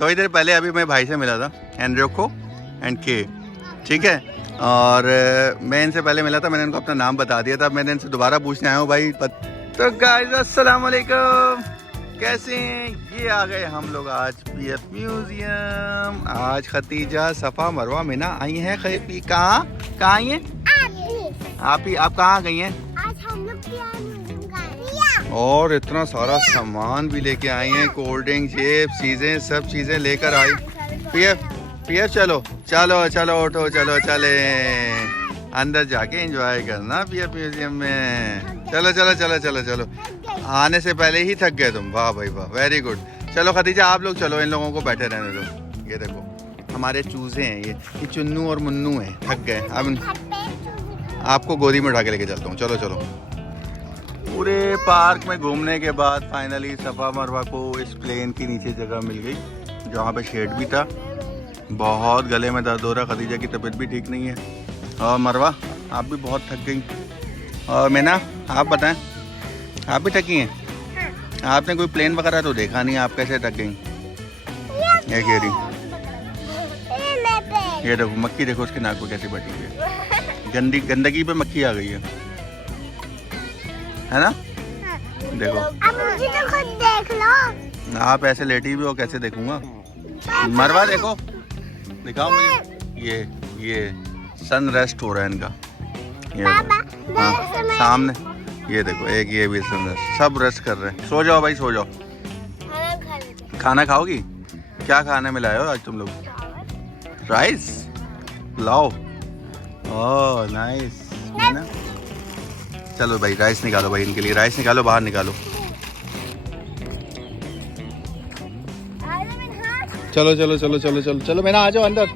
थोड़ी देर पहले अभी मैं भाई से मिला था, एंड्रोको एंड के, ठीक है। और मैं इनसे पहले मिला था, मैंने इनको अपना नाम बता दिया था। मैंने इनसे दोबारा पूछने आया हूँ भाई। तो गाइस अस्सलाम वालेकुम, कैसे हैं? ये आ गए हम लोग आज पीएफ म्यूजियम। आज खतीजा, सफ़ा, मरवा, मिना आई हैं। कहाँ आई हैं आप कहाँ गई हैं? आज हम लोग गए और इतना सारा सामान भी लेके आई हैं, कोल्ड ड्रिंक, चिप्स, चीज़ें, सब चीज़ें लेकर आई। पीएफ चलो चलो चलो उठो, चलो चले अंदर जाके एंजॉय करना पीएफ म्यूजियम में। चलो चलो चलो चलो चलो, आने से पहले ही थक गए तुम। वाह भाई वाह, वेरी गुड। चलो खतीजा आप लोग चलो, इन लोगों को बैठे रहने दो। ये देखो हमारे चूजे हैं, ये चुन्नू और मुन्नू हैं, थक गए। अब आपको गोदी में उठा के लेके चलता हूँ। चलो चलो। पूरे पार्क में घूमने के बाद फाइनली सफ़ा मरवा को इस प्लेन के नीचे जगह मिल गई, जहाँ पे शेड भी था। बहुत गले में दर्द हो रहा, खदीजा की तबीयत भी ठीक नहीं है। और मरवा आप भी बहुत थक गई। और मैना आप बताएं, आप भी थकी हैं? आपने कोई प्लेन वगैरह तो देखा नहीं, आप कैसे थक गई? ये कह रही, ये देखो मक्खी, देखो उसके नाक पे कैसी बैठी हुई है। गंदगी पे मक्खी आ गई है ना? देखो अब मुझे तो खुद देख लो। आप ऐसे लेटी हुई हो, कैसे देखूंगा? मरवा देखो, दिखाओ मुझे। ये सन रेस्ट हो रहा है इनका, ये हाँ सामने, ये देखो एक ये भी सन रेस्ट, सब रेस्ट कर रहे हैं। सो जाओ भाई, सो जाओ। खाना खाओगी? क्या खाने में लाए हो आज तुम लोग? Rice, pulao, oh nice. चलो भाई राइस निकालो, भाई इनके लिए राइस निकालो, बाहर निकालो। चलो चलो चलो चलो चलो चलो, मैंने आ जाओ अंदर।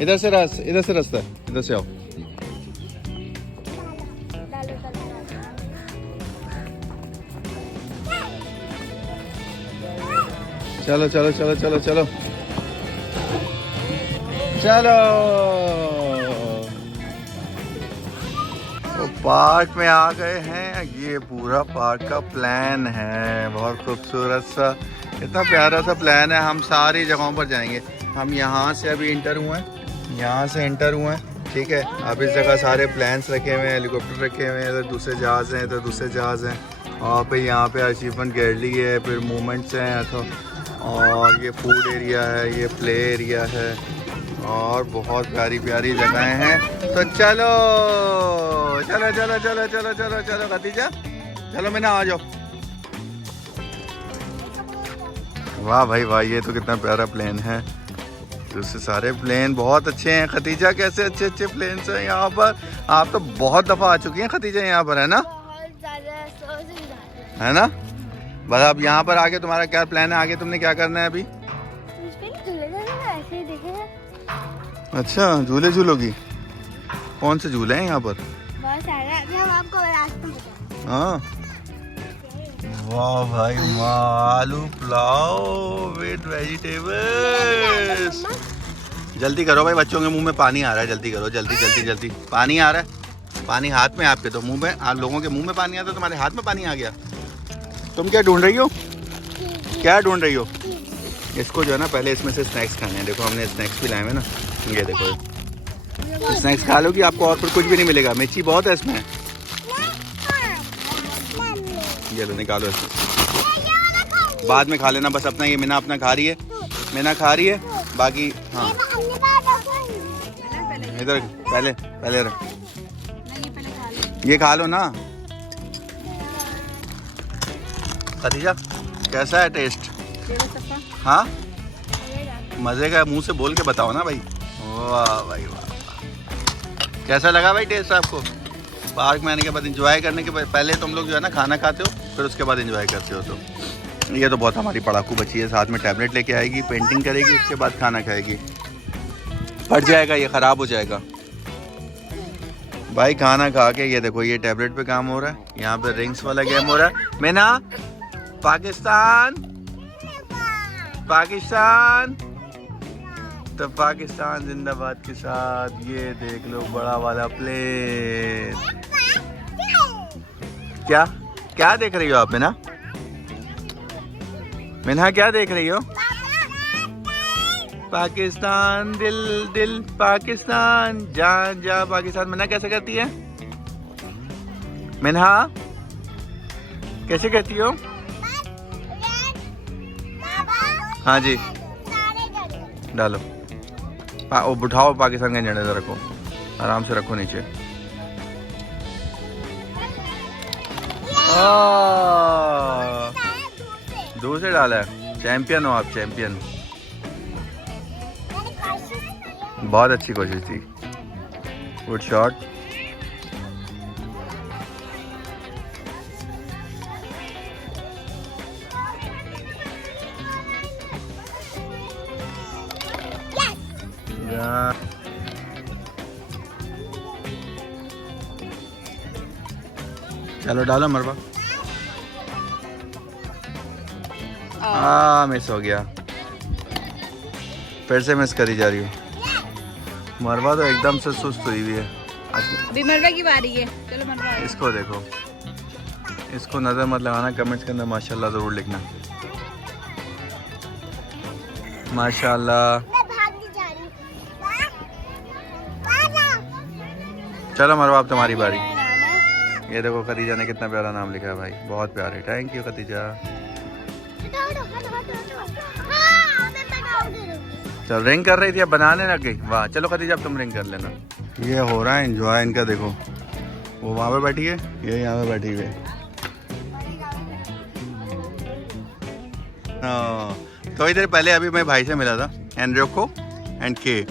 इधर से रास्ता, इधर से आओ। चलो चलो चलो चलो चलो चलो। तो पार्क में आ गए हैं। ये पूरा पार्क का प्लान है, बहुत खूबसूरत सा, इतना प्यारा सा प्लान है। हम सारी जगहों पर जाएंगे। हम यहाँ से अभी इंटर हुए हैं, यहाँ से इंटर हुए हैं, ठीक है। अब इस जगह सारे प्लान्स रखे हुए हैं, हेलीकॉप्टर रखे हुए हैं, इधर दूसरे जहाज़ हैं, इधर दूसरे जहाज़ हैं। और फिर यहाँ पे अचीवमेंट गैलरी है, फिर मूवमेंट्स हैं, तो और ये फूड एरिया है, ये प्ले एरिया है, और बहुत प्यारी प्यारी जगहें हैं। तो चलो चलो चलो चलो चलो चलो चलो खतीजा, चलो मैंने आ जाओ। वाह भाई वाह, ये तो कितना प्यारा प्लेन है। दूसरे सारे प्लेन बहुत अच्छे हैं। खतीजा कैसे अच्छे अच्छे प्लेन हैं यहाँ पर। आप तो बहुत दफ़ा आ चुकी हैं खतीजा यहाँ पर, है ना? है ना? बस अब यहाँ पर आके तुम्हारा क्या प्लान है? आगे तुमने क्या करना है अभी? अच्छा झूले झूलोगी? कौन से झूले हैं यहाँ पर? हाँ वाह भाई वाह, आलू पुलाव विद वेजिटेबल्स। जल्दी करो भाई, बच्चों के मुंह में पानी आ रहा है। जल्दी करो, जल्दी जल्दी जल्दी। पानी आ रहा है, पानी हाथ में आपके, तो मुंह में, आप लोगों के मुंह में पानी आता, तुम्हारे हाथ में पानी आ गया। तुम क्या ढूंढ रही हो? क्या ढूंढ रही हो? इसको जो है ना, पहले इसमें से स्नैक्स खाने हैं। देखो हमने स्नैक्स भी लाए हैं ना, ये देखो। स्नैक्स खा लो कि आपको और फिर कुछ भी नहीं मिलेगा। मिर्ची बहुत है इसमें। ये लो निकालो इसमें, बाद में खा लेना बस अपना। ये मीना अपना खा रही है, मीना खा रही है, बाकी हाँ इधर पहले पहले ये खा लो ना। खदीजा कैसा है टेस्ट? हाँ मज़े का, मुंह से बोल के बताओ ना भाई। वाह भाई वाह, कैसा लगा भाई टेस्ट आपको? पार्क में आने के बाद एंजॉय करने के बाद, पहले तुम लोग जो है ना खाना खाते हो, फिर उसके बाद एंजॉय करते हो। तो ये तो बहुत हमारी पढ़ाकू बच्ची है, साथ में टैबलेट लेके आएगी, पेंटिंग करेगी, उसके बाद खाना खाएगी। फट जाएगा, ये ख़राब हो जाएगा भाई खाना खा के। ये देखो ये टैबलेट पे काम हो रहा है, यहाँ पे रिंग्स वाला गेम हो रहा है। मैना पाकिस्तान, पाकिस्तान, तो पाकिस्तान जिंदाबाद के साथ ये देख लो बड़ा वाला प्लेन। क्या क्या देख रही हो आप मीना? मीना क्या देख रही हो? पाकिस्तान दिल दिल पाकिस्तान जान जा पाकिस्तान। मिन्हा कैसे करती है? मिन्हा कैसे करती हो? हाँ जी डालो। वो उठाओ पाकिस्तान का झंडा रखो, आराम से रखो नीचे। दूर से डाला है। चैंपियन हो आप, चैंपियन। बहुत अच्छी कोशिश थी। Good shot. चलो डालो मरवा। मिस हो गया। फिर से मिस करी जा रही हूँ। मरवा तो एकदम से सुस्त हुई हुई है। अभी मरवा की बारी है। चलो मरवा। इसको देखो, इसको नजर मत लगाना। कमेंट्स के अंदर माशाल्लाह जरूर लिखना। माशाल्लाह। चलो मरवा अब तुम्हारी बारी। ये देखो खदीजा ने कितना प्यारा नाम लिखा है भाई, बहुत प्यारे। Thank you Khadija. चल रिंग कर रही थी, अब बनाने लग गई। वाह, चलो खदीजा अब तुम रिंग कर लेना। ये हो रहा है एंजॉय इनका। देखो वो वहाँ पे बैठी है, ये यहाँ पे बैठी हुई है। थोड़ी देर पहले अभी मैं भाई से मिला था, एनरिको एंड के,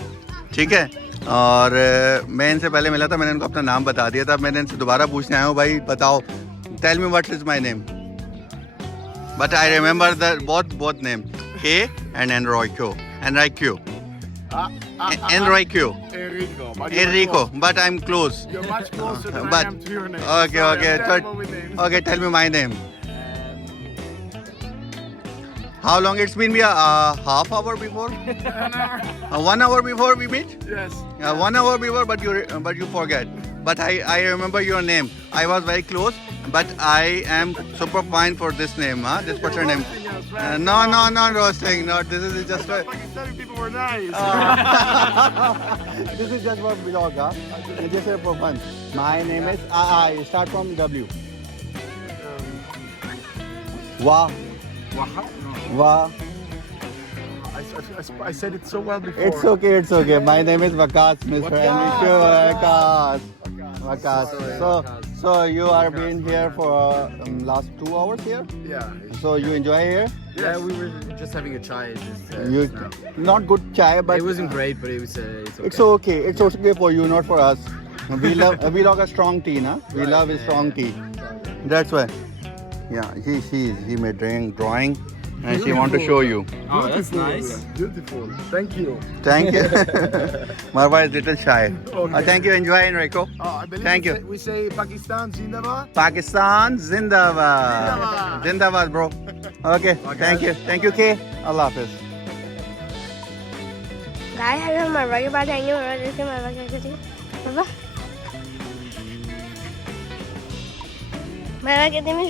ठीक है। और मैं इनसे पहले मिला था, मैंने इनको अपना नाम बता दिया था। मैंने इनसे दोबारा पूछने आया हूँ, भाई बताओ, tell me what is my name. But I remember the both name, K and Enrico. Enrico. Enrico, but I'm close. You're much closer than But I am to your name. okay, Sorry, okay, I'm terrible with names. okay. Tell me my name. How long it's been? Half hour before? 1 hour before we meet? Yes. 1 hour before, but you forget. But I remember your name. I was very close, but I am super fine for this name, huh? This person name. No, roasting. No, this is just for. Pakistani people were nice. This is just for vlog, huh? Just for fun. My name is I start from W. Wah. Wow. Wah. I said it so well before. It's okay. My name is Vakas, Mr. Enrico Vakas. So you are been here for last 2 hours here. Yeah. So you enjoy here? Yeah, we were just having a chai. You now. not good chai, but It wasn't great, but it was. It's okay. It's okay. It's okay for you, not for us. We love a strong tea, na? We love a strong tea. That's why. Yeah, he made drawing, and she want to show you. Oh, that's nice. Beautiful. Thank you. Thank you. Marwa is little shy. Okay. Thank you. Enjoy, Enrico. I believe Thank you. We say Pakistan Zindabad. Pakistan Zindabad. Zindabad. Zindabad, bro. Okay. Thank you. Thank you, K. Allah Hafiz. गाय हम मरवा के बाद आएंगे। मरवा जैसे मरवा क्या कहती है? मरवा कहते हैं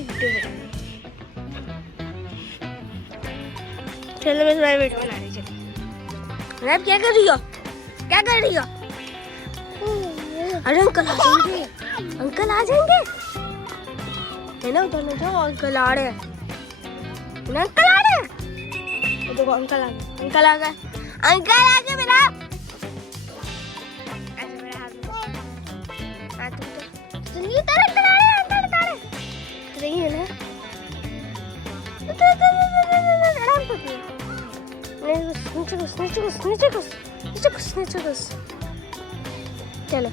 चलो मैं तुम्हारी वीडियो बना रही हूँ। आप क्या कर रही हो? अरे अंकल आ जाएंगे। है ना, उधर नहीं था, अंकल आ रहे हैं। देखो अंकल आ गए मेरा। ऐसे मेरा हाथ में। चलिए अंकल आ रहे हैं। सही है ना? आराम से नीचे घुस। चलो,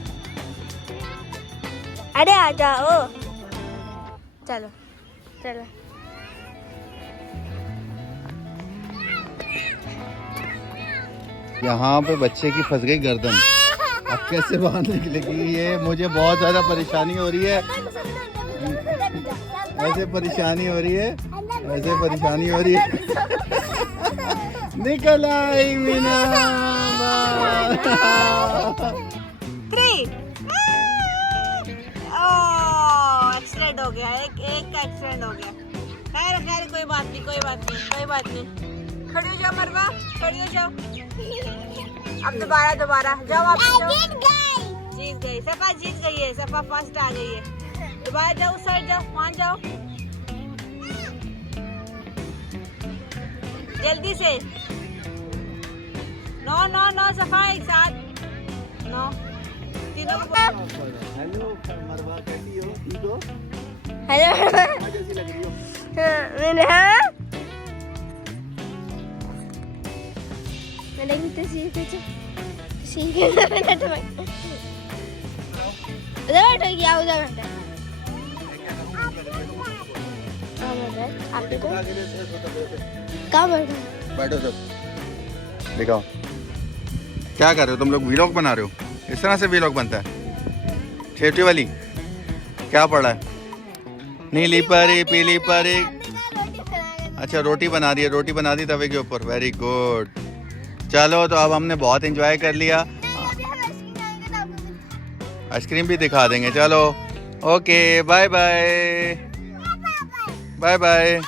अरे आ जाओ। चलो। यहाँ पे बच्चे की फंस गई गर्दन। अब कैसे बाहर निकलेगी ये? मुझे बहुत ज़्यादा परेशानी हो रही है। ऐसे परेशानी हो रही है। निकल आई मीना। 3 एक्सीडेंट हो गया। एक का एक्सीडेंट हो गया। खैर कोई बात नहीं। खड़ी हो जाओ मरवा, खड़ी हो जाओ। अब दोबारा जाओ, आप जीत गई सफा, जीत गई है सफा, फर्स्ट आ गई है। दोबारा जाओ, उस साइड जाओ, वहाँ जाओ जल्दी से। नो सफा, एक साथ नो, तीनों को। हेलो मरवा, कैसी हो? ठीक हो? हेलो कैसी लग रही हो? मैंने भी तस्वीर खींची, उधर बैठो क्या उधर बैठा। आपके को कहाँ बैठा? बैठो सब, दिखाओ क्या कर रहे हो तुम लोग? व्लॉग बना रहे हो? इस तरह से व्लॉग बनता है? सेफ्टी वाली क्या पड़ा है? नीली परी, पीली परी। अच्छा रोटी बना रही है, रोटी बना दी तवे के ऊपर, वेरी गुड। चलो तो अब हमने बहुत एंजॉय कर लिया, आइसक्रीम भी दिखा देंगे। चलो okay, bye bye, bye bye.